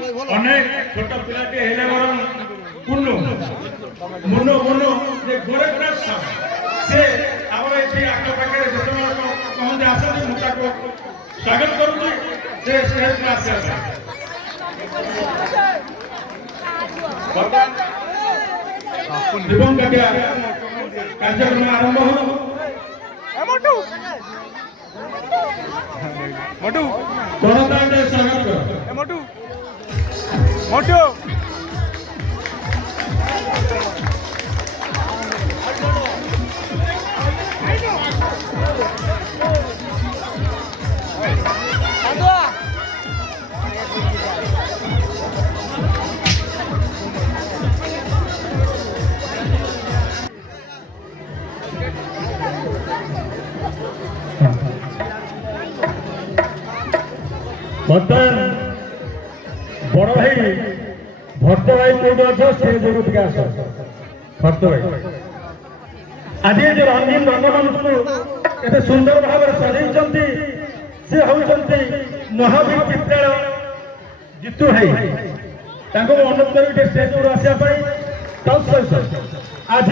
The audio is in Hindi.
अनेक छोट पिलाटे हेले वरम कुन्नु मुन्नो मुन्नो जे गोरखनाथ साहब से आवर एठी आके पाके जतन कहंदे आसते मुता को स्वागत करू से स्टेज में आसे दिवंगत कार्यक्रम आरंभ हो मोटू मोटू कोणतांडे स्वागत करो मोटू मोटू बर्तमान बड़ भाई भट्ट भाई कौट अच स्टेज टे आस भट्ट भाई आज जो रंगीन रंगमंच को एते सुंदर भाव सजई से होती महावीर चित्रालय जितू भाई अनुरोध कर स्टेज पर आसा आज